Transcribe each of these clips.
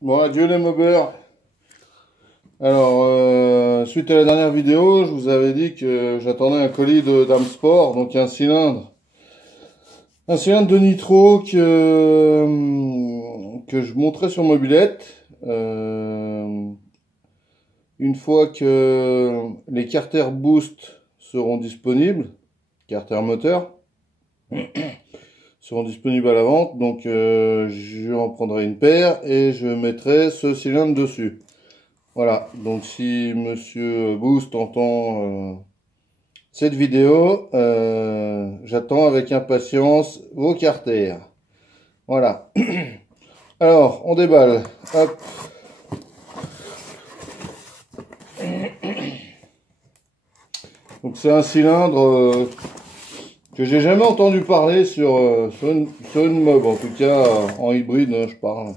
Bon, adieu les mobbers. Alors, suite à la dernière vidéo, je vous avais dit que j'attendais un colis de Dame Sport, donc un cylindre. Un cylindre de nitro que je montrais sur mobilette. Une fois que les carters boost seront disponibles, carters moteur, seront disponibles à la vente, donc je en prendrai une paire et je mettrai ce cylindre dessus. Voilà, donc si Monsieur Boost entend cette vidéo, j'attends avec impatience vos carters. Voilà. Alors, on déballe. Hop. Donc c'est un cylindre que j'ai jamais entendu parler sur une mob, en tout cas en hybride, je parle.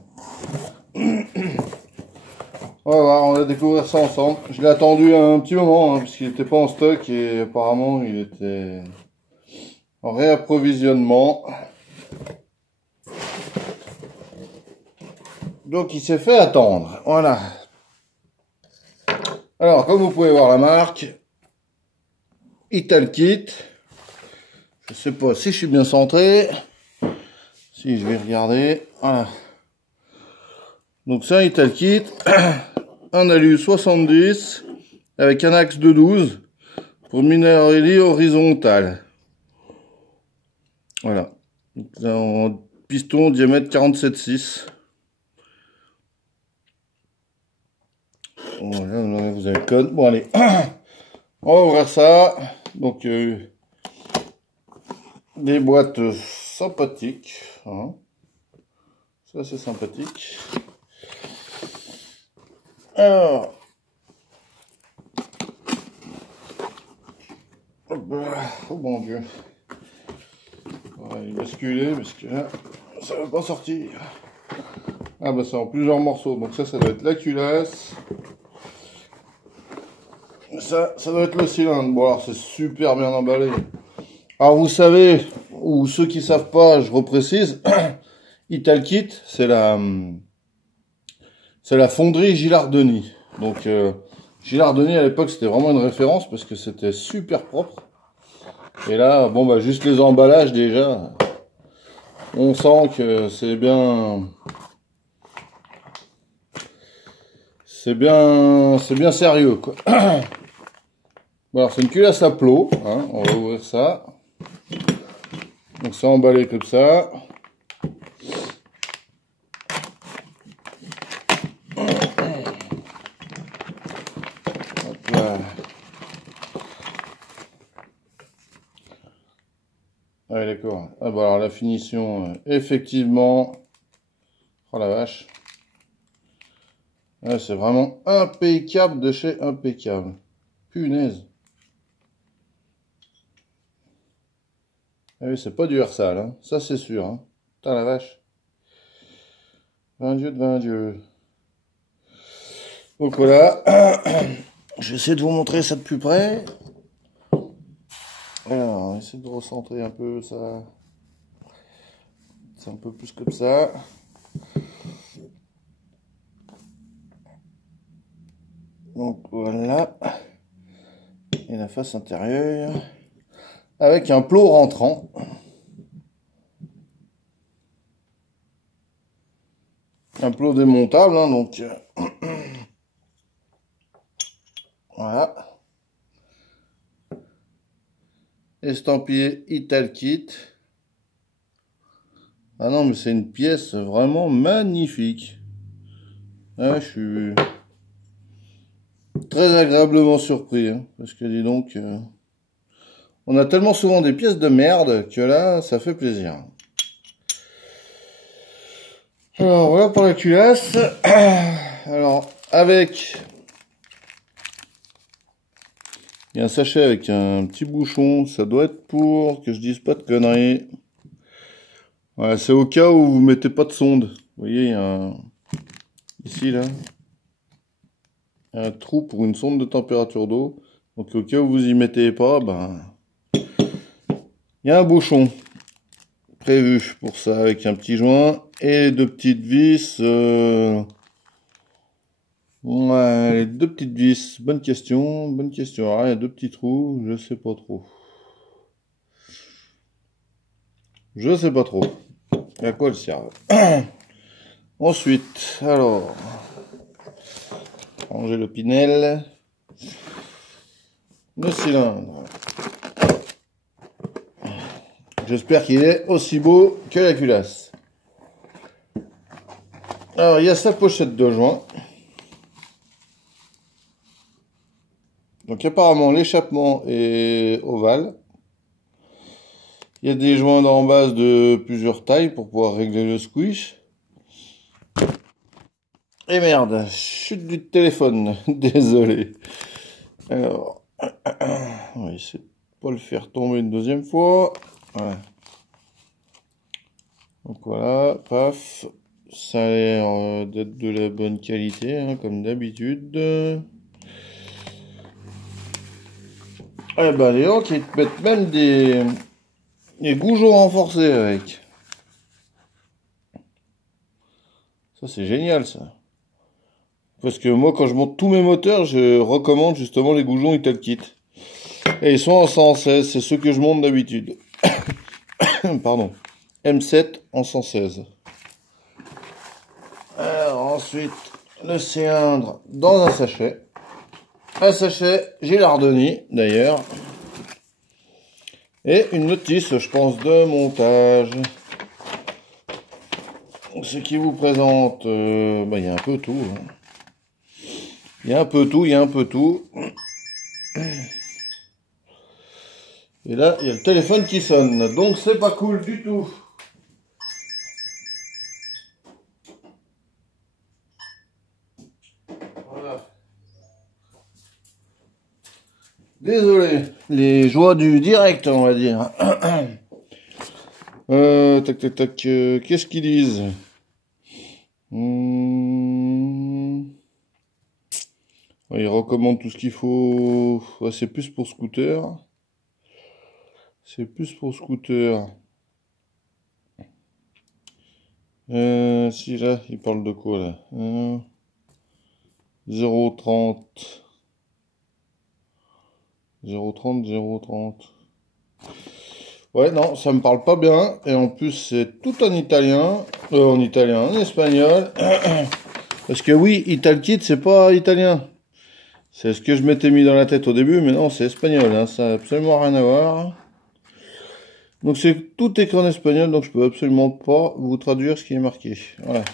Voilà, on va découvrir ça ensemble. Je l'ai attendu un petit moment, parce qu'il n'était pas en stock et apparemment il était en réapprovisionnement. Donc il s'est fait attendre. Voilà. Alors, comme vous pouvez voir la marque, Italkit. Je sais pas si je suis bien centré. Si je vais regarder. Voilà. Donc c'est un Italkit. Un alu 70 avec un axe de 12 pour minerai horizontal. Voilà. En piston diamètre 47,6. Voilà, vous avez le code. Bon allez, on va ouvrir ça. Donc des boîtes sympathiques. Hein. Ça c'est sympathique. Alors, oh mon Dieu, on va y basculer parce que là, ça va pas sortir. Ah bah c'est en plusieurs morceaux, donc ça doit être la culasse. Ça doit être le cylindre. Bon alors c'est super bien emballé. Alors vous savez, ou ceux qui savent pas, je reprécise, Italkit, c'est la fonderie Gilardoni. Donc Gilardoni à l'époque c'était vraiment une référence parce que c'était super propre. Et là, bon bah juste les emballages déjà, on sent que c'est bien sérieux quoi. Bon, alors c'est une culasse à plot, hein, on va ouvrir ça. Donc c'est emballé comme ça. Hop là. Ah d'accord. Ah bah alors la finition, effectivement. Oh la vache. Ouais, c'est vraiment impeccable de chez impeccable. Punaise. Ah oui, c'est pas du Versal, hein. Ça c'est sûr. Hein. Putain la vache. 20 dieux de 20 dieux. Donc voilà. Je vais essayer de vous montrer ça de plus près. Alors, on va essayer de recentrer un peu ça. C'est un peu plus comme ça. Donc voilà. Et la face intérieure. Avec un plot rentrant. Un plot démontable, hein, donc. Voilà. Estampillé Italkit. Ah non, mais c'est une pièce vraiment magnifique. Ah, je suis très agréablement surpris. Hein, parce que dis donc, on a tellement souvent des pièces de merde que là, ça fait plaisir. Alors voilà pour la culasse. Alors avec... Il y a un sachet avec un petit bouchon. Ça doit être pour que je dise pas de conneries. Voilà, c'est au cas où vous mettez pas de sonde. Vous voyez, il y a un... Ici, là. Un trou pour une sonde de température d'eau. Donc au cas où vous y mettez pas, ben... Il y a un bouchon prévu pour ça avec un petit joint. Et deux petites vis Ouais, les deux petites vis, bonne question, bonne question. Ah, il y a deux petits trous, je sais pas trop. Je sais pas trop. À quoi elles servent? Ensuite, alors, ranger le Pinel, le cylindre. J'espère qu'il est aussi beau que la culasse. Alors, il y a sa pochette de joint. Donc, apparemment, l'échappement est ovale. Il y a des joints en base de plusieurs tailles pour pouvoir régler le squish. Et merde, chute du téléphone, désolé. Alors, on va essayer de pas le faire tomber une deuxième fois. Ouais. Donc voilà, paf. Ça a l'air d'être de la bonne qualité, hein, comme d'habitude. Eh ben, les gens qui te mettent même des goujons renforcés avec. Ça, c'est génial, ça. Parce que moi, quand je monte tous mes moteurs, je recommande justement les goujons Italkit. Et ils sont en 116, c'est ceux que je monte d'habitude. Pardon. M7 en 116. Alors ensuite, le cylindre dans un sachet. Un sachet Gilardoni, d'ailleurs. Et une notice, je pense, de montage. Ce qui vous présente, bah, il y a un peu tout. Hein. Il y a un peu tout, il y a un peu tout. Et là, il y a le téléphone qui sonne. Donc, c'est pas cool du tout. Voilà. Désolé. Les joies du direct, on va dire. Tac, tac, tac. Qu'est-ce qu'ils disent? Ils recommandent tout ce qu'il faut. Ouais, c'est plus pour scooter. C'est plus pour scooter. Si là, il parle de quoi là? 0,30. 0,30, 0,30. Ouais, non, ça me parle pas bien. Et en plus, c'est tout en italien. En espagnol. Parce que oui, Italkit, c'est pas italien. C'est ce que je m'étais mis dans la tête au début, mais non, c'est espagnol. Hein, ça n'a absolument rien à voir. Donc c'est tout écrit en espagnol, donc je peux absolument pas vous traduire ce qui est marqué. Voilà.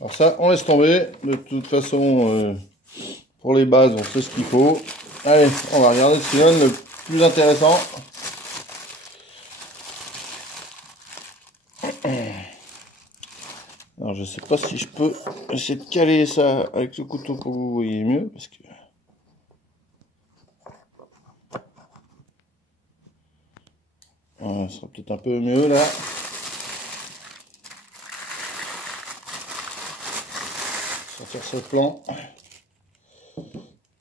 Alors ça, on laisse tomber. De toute façon, pour les bases, on sait ce qu'il faut. Allez, on va regarder le cylindre le plus intéressant. Alors je sais pas si je peux essayer de caler ça avec le couteau pour que vous voyez mieux, parce que voilà, ça sera peut-être un peu mieux là. Sortir ce plan.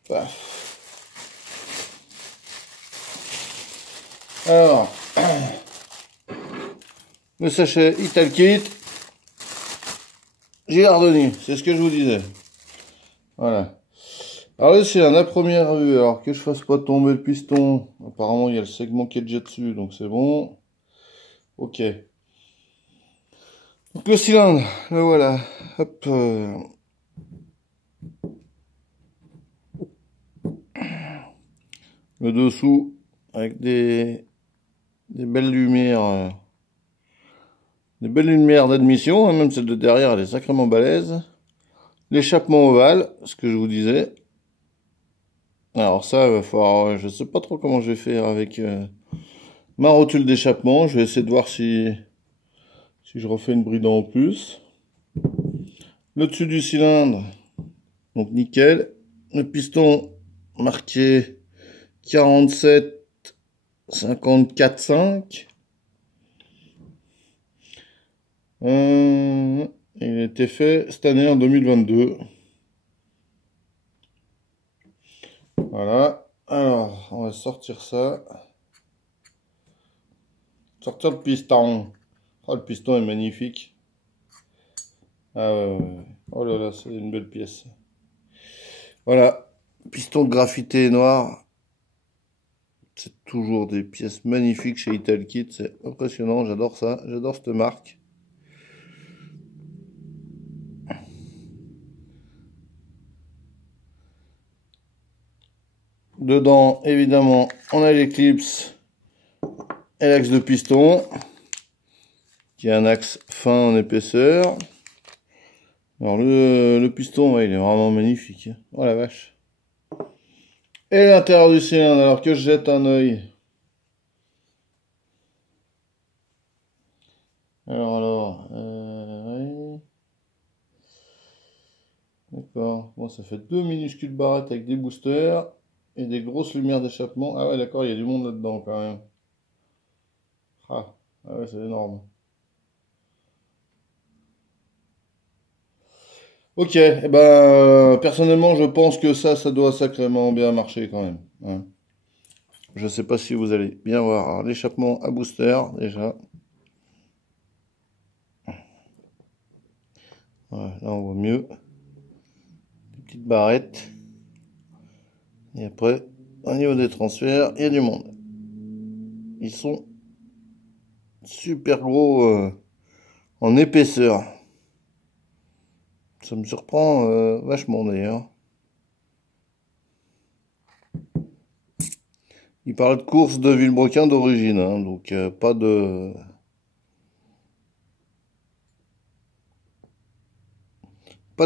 Paf. Alors, le sachet Italkit Gilardoni, c'est ce que je vous disais. Voilà. Alors le cylindre, la première vue, alors que je fasse pas tomber le piston. Apparemment, il y a le segment qui est déjà dessus, donc c'est bon. Ok. Donc le cylindre, le voilà. Hop. Le dessous, avec des belles lumières. Des belles lumières d'admission, hein, même celle de derrière, elle est sacrément balèze. L'échappement ovale, ce que je vous disais. Alors ça, il va falloir, je sais pas trop comment je vais faire avec ma rotule d'échappement. Je vais essayer de voir si je refais une bride en plus. Le dessus du cylindre, donc nickel. Le piston marqué 47 54 5. Il a été fait cette année en 2022. Voilà. Alors, on va sortir ça. Sortir le piston. Oh, le piston est magnifique. Ah ouais, ouais. Oh là là, c'est une belle pièce. Voilà, piston graphité noir. C'est toujours des pièces magnifiques chez Italkit, c'est impressionnant, j'adore ça, j'adore cette marque. Dedans, évidemment, on a l'éclipse et l'axe de piston, qui est un axe fin en épaisseur. Alors le piston, ouais, il est vraiment magnifique. Oh la vache. Et l'intérieur du cylindre, alors que je jette un œil. Ouais. D'accord. Bon, ça fait deux minuscules barrettes avec des boosters et des grosses lumières d'échappement. Ah ouais, d'accord, il y a du monde là-dedans quand même. Ah ouais, c'est énorme. Ok, eh ben, personnellement, je pense que ça doit sacrément bien marcher quand même. Hein. Je sais pas si vous allez bien voir. Alors, l'échappement à booster, déjà. Voilà, là, on voit mieux. Des petites barrettes. Et après, au niveau des transferts, il y a du monde. Ils sont super gros en épaisseur. Ça me surprend vachement d'ailleurs. Il parle de course de Villebrequin d'origine, hein, donc pas de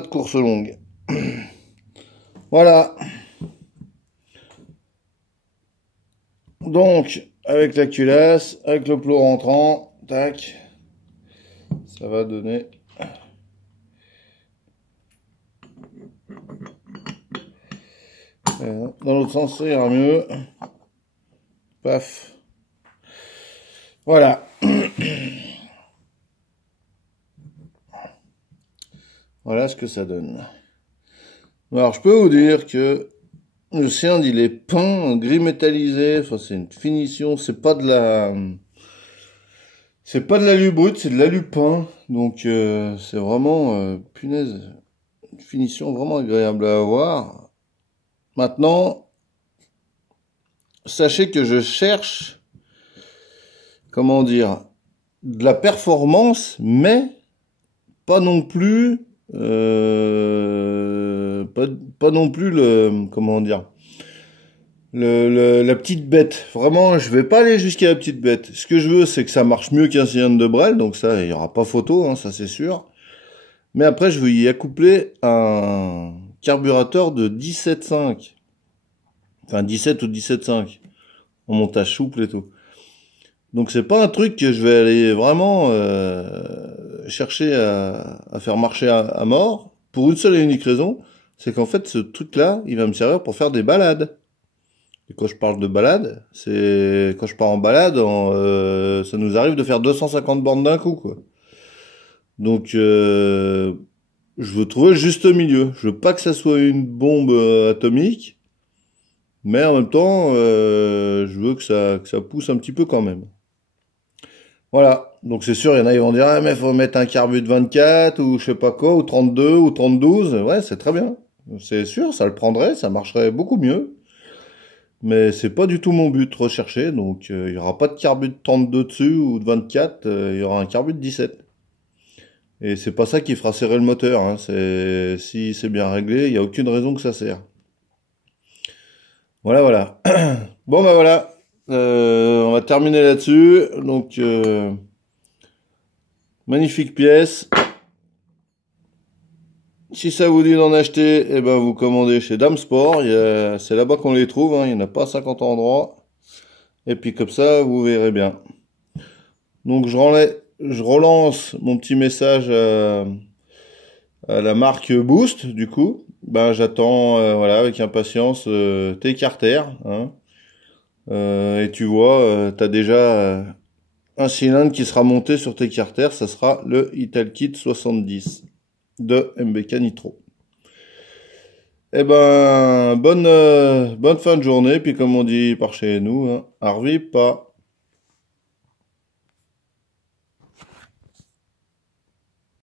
course longue. Voilà. Donc, avec la culasse, avec le plot rentrant, tac, ça va donner dans l'autre sens, ça ira mieux. Paf. Voilà. Voilà ce que ça donne. Alors, je peux vous dire que le cylindre, il est peint en gris métallisé. Enfin, c'est une finition. C'est pas de l'alu brut, c'est de l'alu peint. Donc, c'est vraiment, punaise, une finition vraiment agréable à avoir. Maintenant, sachez que je cherche, comment dire, de la performance, mais pas non plus, pas non plus comment dire, la petite bête. Vraiment, je vais pas aller jusqu'à la petite bête. Ce que je veux, c'est que ça marche mieux qu'un cylindre de Brel, donc ça, il y aura pas photo, hein, ça c'est sûr. Mais après, je veux y accoupler un carburateur de 17,5. Enfin, 17 ou 17,5. En montage souple et tout. Donc c'est pas un truc que je vais aller vraiment chercher à faire marcher à mort, pour une seule et unique raison, c'est qu'en fait ce truc-là, il va me servir pour faire des balades. Et quand je parle de balade, c'est quand je pars en balade, ça nous arrive de faire 250 bornes d'un coup, quoi. Donc je veux trouver le juste milieu. Je veux pas que ça soit une bombe atomique, mais en même temps, je veux que ça pousse un petit peu quand même. Voilà, donc c'est sûr, il y en a, ils vont dire, ah, mais faut mettre un carbu de 24, ou je sais pas quoi, ou 32, ou 32, ouais, c'est très bien. C'est sûr, ça le prendrait, ça marcherait beaucoup mieux. Mais c'est pas du tout mon but recherché, donc il y aura pas de carbu de 32 dessus, ou de 24, il y aura un carbu de 17. Et c'est pas ça qui fera serrer le moteur, hein. Si c'est bien réglé, il n'y a aucune raison que ça serre. Voilà, voilà. Bon, bah voilà. On va terminer là-dessus. Donc, magnifique pièce. Si ça vous dit d'en acheter, eh ben vous commandez chez Dame Sport. C'est là-bas qu'on les trouve, hein. Il n'y en a pas 50 endroits. Et puis comme ça, vous verrez bien. Donc je relance mon petit message à la marque Boost, du coup. Ben j'attends voilà, avec impatience tes carters. Hein. Et tu vois, tu as déjà un cylindre qui sera monté sur tes carters. Ça sera le Italkit 70 de MBK Nitro. Eh ben, bonne fin de journée, puis comme on dit par chez nous, hein, arvi pas.